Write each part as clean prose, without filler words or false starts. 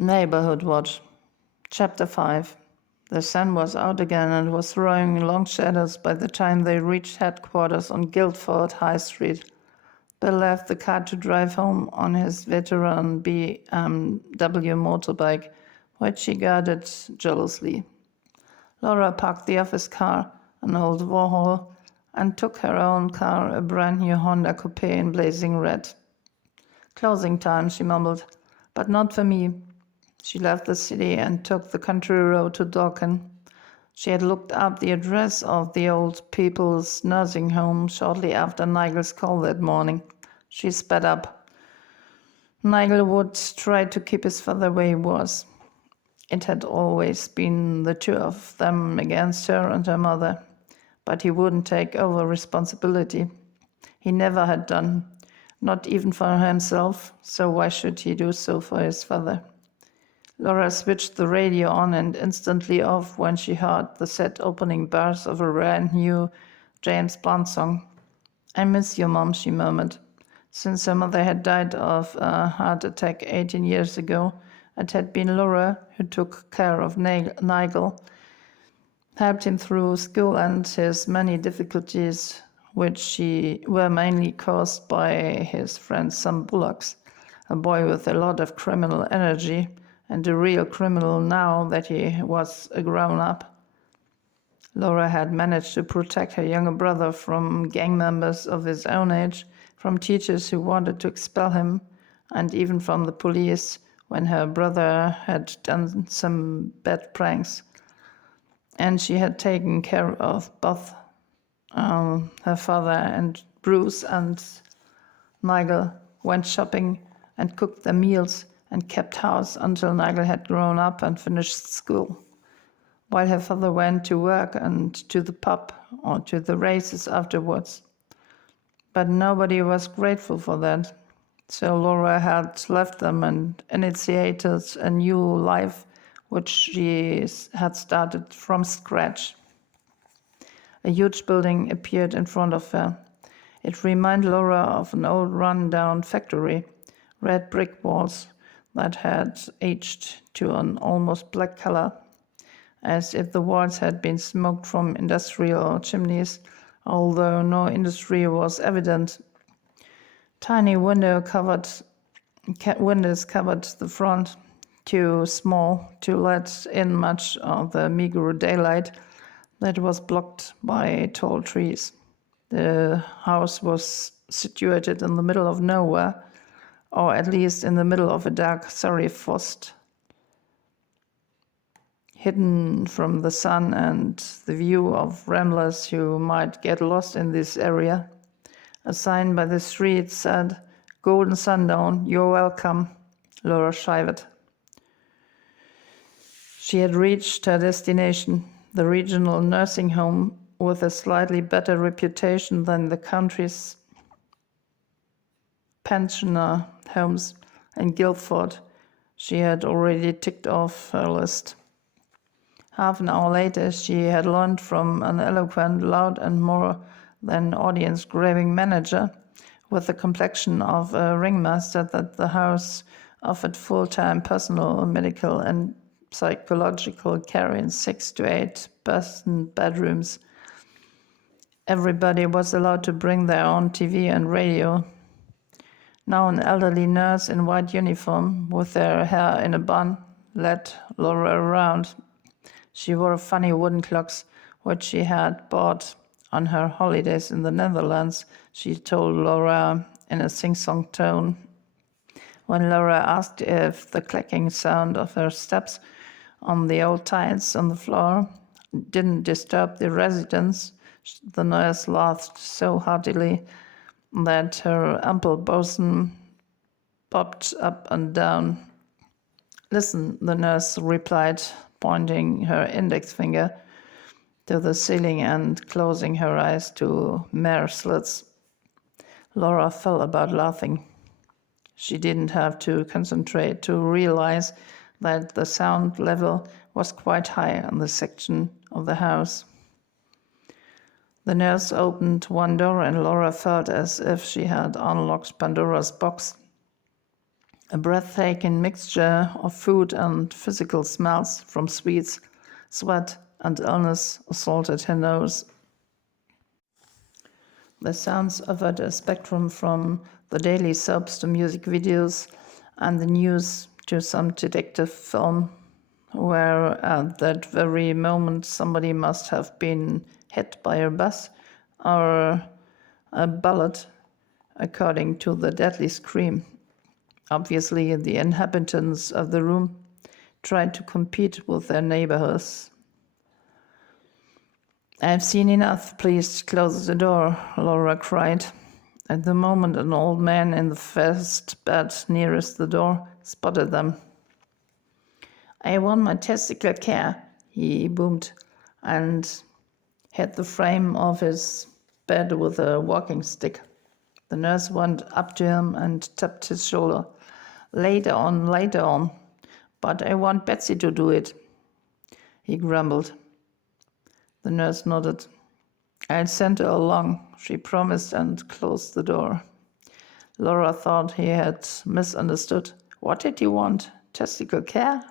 Neighbourhood Watch, Chapter 5. The sun was out again and was throwing long shadows by the time they reached headquarters on Guildford High Street. Bill left the car to drive home on his veteran BMW motorbike, which he guarded jealously. Laura parked the office car, an old Warhol, and took her own car, a brand new Honda Coupe in blazing red. Closing time, she mumbled, but not for me. She left the city and took the country road to Dorking. She had looked up the address of the old people's nursing home shortly after Nigel's call that morning. She sped up. Nigel would try to keep his father where he was. It had always been the two of them against her and her mother, but he wouldn't take over responsibility. He never had done, not even for himself, so why should he do so for his father? Laura switched the radio on and instantly off when she heard the sad opening bars of a brand new James Blunt song. "I miss you, Mom," she murmured. Since her mother had died of a heart attack 18 years ago, it had been Laura who took care of Nigel, helped him through school and his many difficulties, which were mainly caused by his friend Sam Bullocks, a boy with a lot of criminal energy, and a real criminal now that he was a grown-up. Laura had managed to protect her younger brother from gang members of his own age, from teachers who wanted to expel him, and even from the police when her brother had done some bad pranks. And she had taken care of both her father and Bruce, and Nigel went shopping and cooked their meals and kept house until Nigel had grown up and finished school, while her father went to work and to the pub or to the races afterwards. But nobody was grateful for that, so Laura had left them and initiated a new life which she had started from scratch. A huge building appeared in front of her. It reminded Laura of an old run-down factory, red brick walls that had aged to an almost black color, as if the walls had been smoked from industrial chimneys, although no industry was evident. Tiny windows covered the front, too small to let in much of the meager daylight that was blocked by tall trees. The house was situated in the middle of nowhere, or at least in the middle of a dark Surrey forest, hidden from the sun and the view of ramblers who might get lost in this area. A sign by the street said, "Golden Sundown, you're welcome." Laura shivered. She had reached her destination, the regional nursing home with a slightly better reputation than the country's pensioner homes in Guildford. She had already ticked off her list. Half an hour later, she had learned from an eloquent, loud and more than audience-grabbing manager with the complexion of a ringmaster that the house offered full-time personal, medical and psychological care in 6 to 8 person bedrooms. Everybody was allowed to bring their own TV and radio. Now an elderly nurse in white uniform, with her hair in a bun, led Laura around. She wore funny wooden clocks, which she had bought on her holidays in the Netherlands, she told Laura in a sing-song tone. When Laura asked if the clacking sound of her steps on the old tiles on the floor didn't disturb the residents, the nurse laughed so heartily that her ample bosom bobbed up and down. "Listen," the nurse replied, pointing her index finger to the ceiling and closing her eyes to mere slits. Laura fell about laughing. She didn't have to concentrate to realize that the sound level was quite high in the section of the house. The nurse opened one door and Laura felt as if she had unlocked Pandora's box. A breathtaking mixture of food and physical smells from sweets, sweat, and illness assaulted her nose. The sounds offered a spectrum from the daily soaps to music videos and the news to some detective film, where at that very moment somebody must have been hit by a bus or a bullet, according to the deadly scream. Obviously, the inhabitants of the room tried to compete with their neighbors. "I've seen enough. Please close the door," Laura cried. At the moment, an old man in the first bed nearest the door spotted them. "I want my testicle care," he boomed, and hit the frame of his bed with a walking stick. The nurse went up to him and tapped his shoulder. Later on. But I want Betsy to do it," he grumbled. The nurse nodded. "I'll send her along," she promised, and closed the door. Laura thought he had misunderstood. What did he want? Testicle care?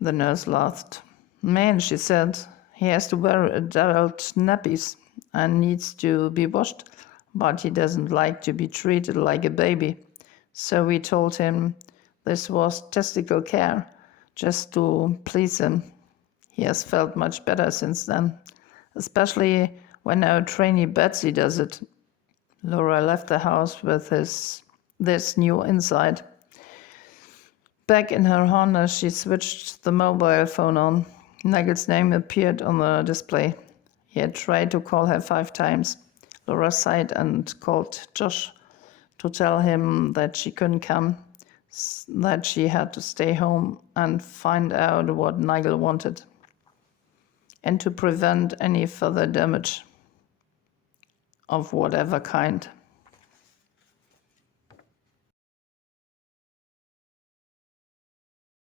The nurse laughed. "Man," she said, "he has to wear adult nappies and needs to be washed, but he doesn't like to be treated like a baby. So we told him this was testicle care, just to please him. He has felt much better since then, especially when our trainee Betsy does it." Laura left the house with this new insight. Back in her Honda, she switched the mobile phone on. Nigel's name appeared on the display. He had tried to call her 5 times. Laura sighed and called Josh to tell him that she couldn't come, that she had to stay home and find out what Nigel wanted, and to prevent any further damage of whatever kind.